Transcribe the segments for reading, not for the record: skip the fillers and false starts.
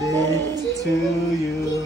birthday to you.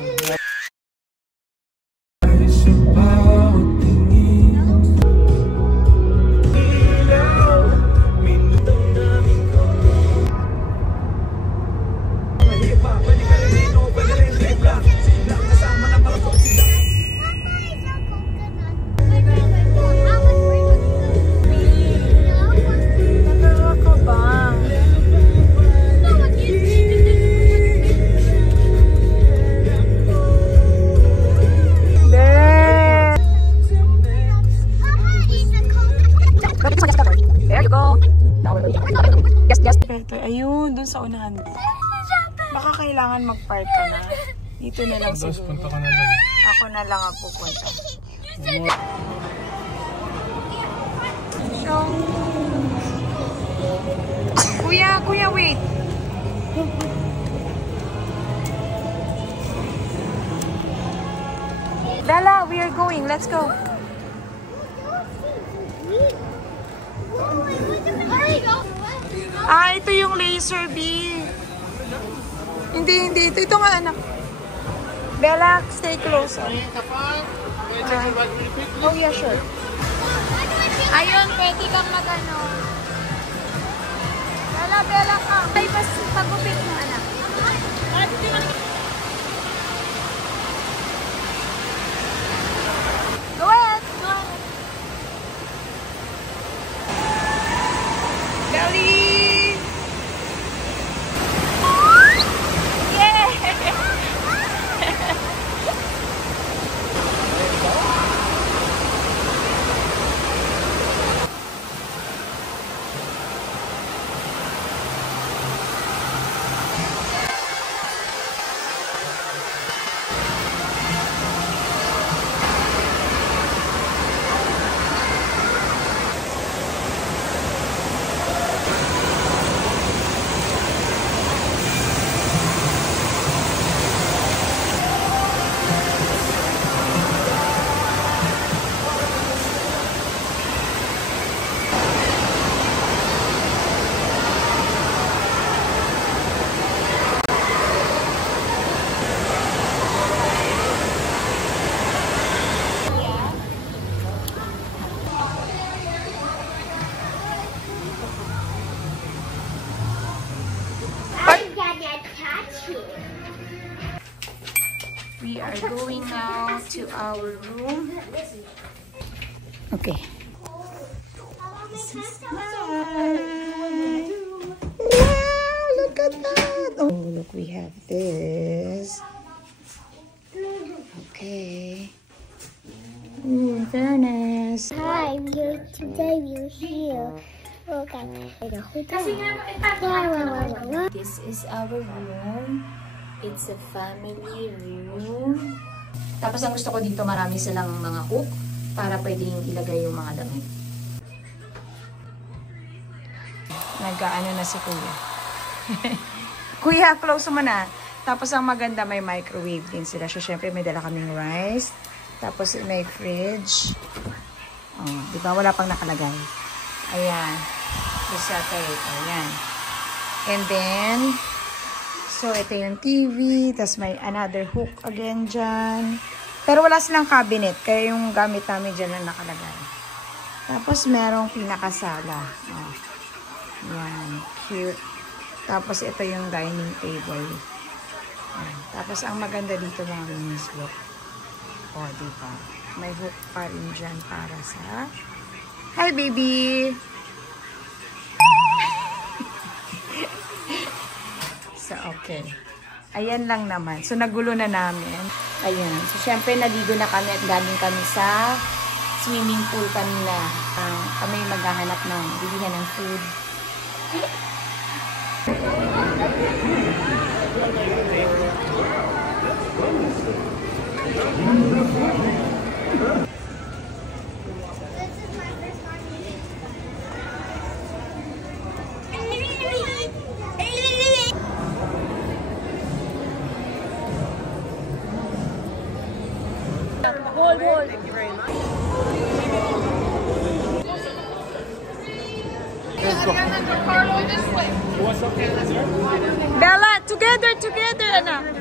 Ayun, dun sa unahan. Baka kailangan mag-park ka na. Dito na lang siguro. Punta ka na lang. Ako na lang ang pupunta. So, Kuya, wait. Bella, we are going. Let's go. Ah, ito yung laser beam. Hindi. Ito nga, anak. Bella, stay close. Oh, yeah, sure. Ayun, pwede kang mag-ano. Bella ka. Ay, pagupit mo, anak. Go ahead. Belly! We are going now to our room. Okay. This is mine. Wow, look at that. Oh, look, we have this. Okay. Ooh, in fairness. Hi, today we're here. Look at the hotel. This is our room. It's a family room. Tapos ang gusto ko dito, marami silang mga hook para pwedeng ilagay yung mga damit. Nag-ano na si Kuya. Kuya, close mo na. Tapos ang maganda, may microwave din sila. So, syempre may dala kaming rice. Tapos may fridge. Oh, di ba? Wala pang nakalagay. Ayan. Separate. Ayan. And then, so, ito yung TV. Tapos may another hook again dyan. Pero wala silang cabinet. Kaya yung gamit namin dyan na nakalagay. Tapos, merong pinakasala. Oh. Yan. Cute. Tapos, ito yung dining table. Yan. Tapos, ang maganda dito mga minis look. O, diba? May hook pa rin dyan para sa... Hi, baby! So, okay. Ayan lang naman. So, nagulo na namin. Ayan. So, syempre, naligo na kami at galing kami sa swimming pool kanina. Kami maghahanap ng bilihan ng food. Hold. Thank you very much. Bella, Together, together, anak.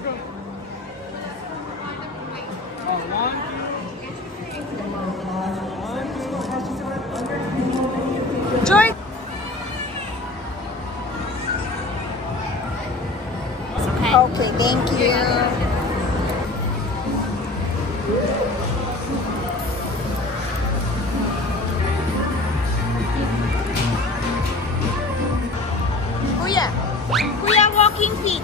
Joy. Okay, thank you. Kuya, walking feet.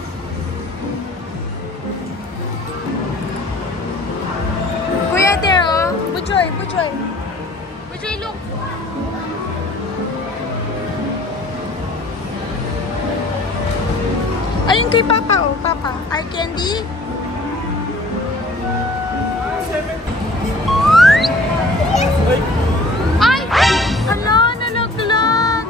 Kuya, there, oh. Bujoy, Bujoy. Bujoy, look. Ayun kay Papa, oh. Papa. Eye candy. Ay! Ano? Nalaglag.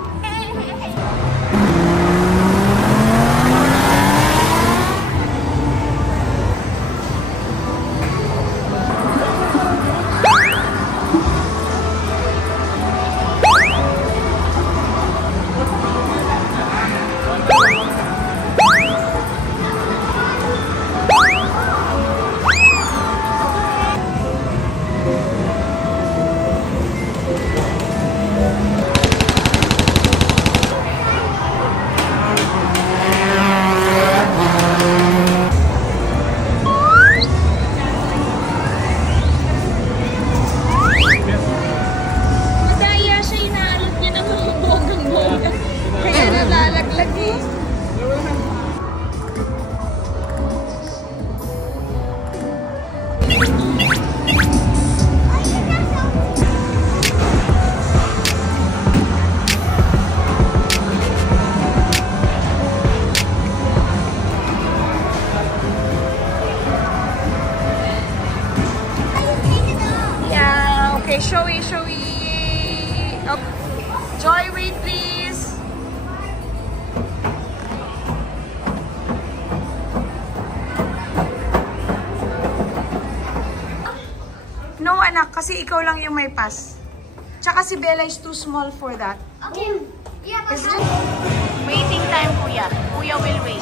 Okay, showy. Oh, Joy, wait, please. No, anak, kasi ikaw lang yung may pass. Tsaka si Bella is too small for that. Okay. Yeah, but Waiting time, Kuya. Kuya will wait.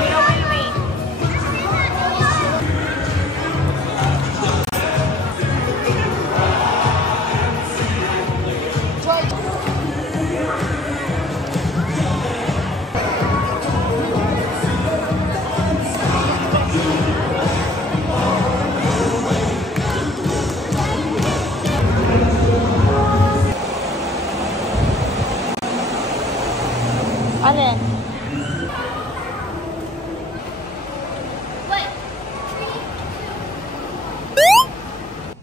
Kuya will wait. Alin?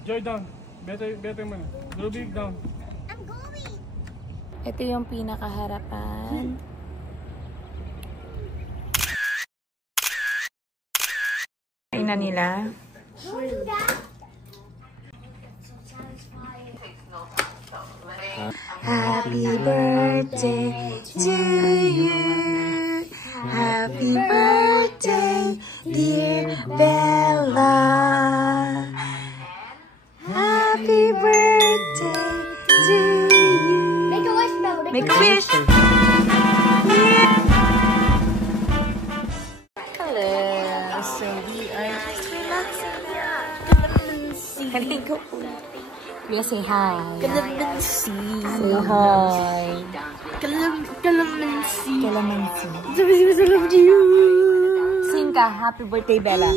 Joy, down. Better mo na. Go big, down. I'm going. Ito yung pinakaharapan. Kain na nila. Happy birthday to you. Happy birthday, dear Bella. Happy birthday to you. Make a wish, Bella. Make a wish. Hello. So we are just relaxing now. Haligo po. Kuya, say hi. Calamansi. Say hi. Calamansi. Calamansi. Calamansi. Sing ka. Happy birthday, Bella.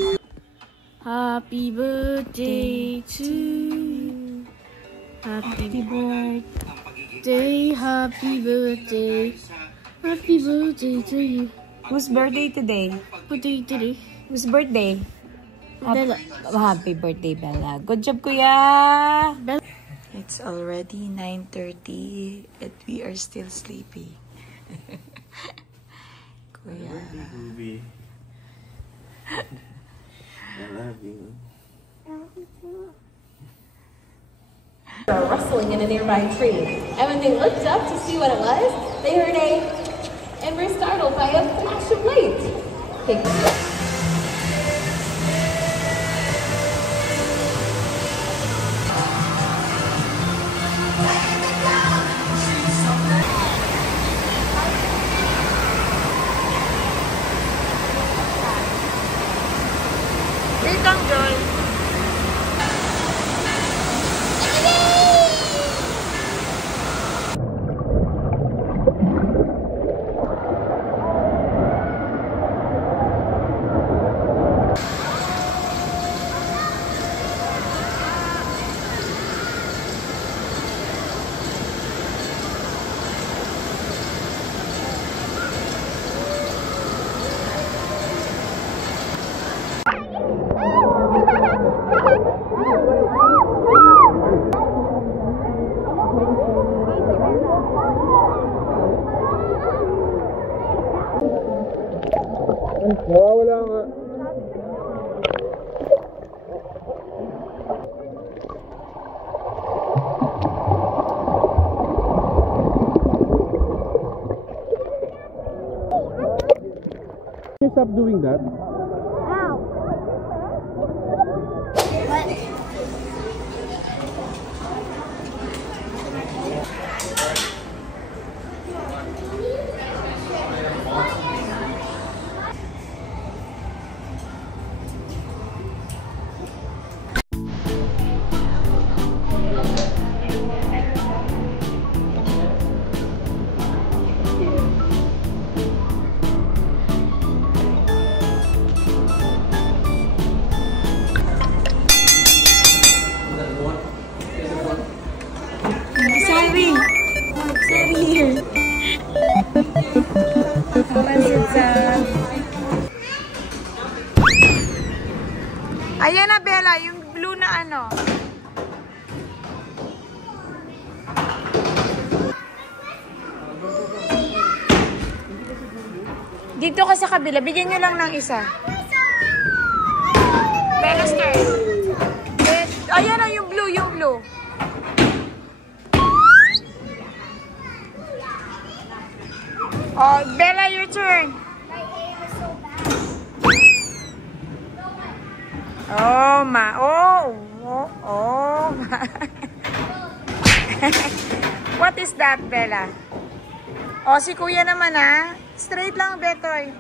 Happy birthday to you. Happy birthday. Happy birthday. Happy birthday to you. Whose birthday today? Birthday today. Whose birthday? Bella. Happy birthday, Bella. Good job, Kuya. Bella. It's already 9:30 and we are still sleepy. Kuya. Ruby. I love you. Rustling in a nearby tree, and when they looked up to see what it was, they heard and were startled by a flash of light. Nawawala nga. Can you stop doing that? Sorry. Sorry here. Ayan na, Bella. Yung blue na ano. Dito ka sa kabila. Bigyan nyo lang ng isa. Bella's turn. Ayan na, yung blue, yung blue. Oh, Bella, your turn. Oh, ma. Oh, oh, oh. What is that, Bella? Oh, si Kuya naman, ha? Straight lang, Betoy.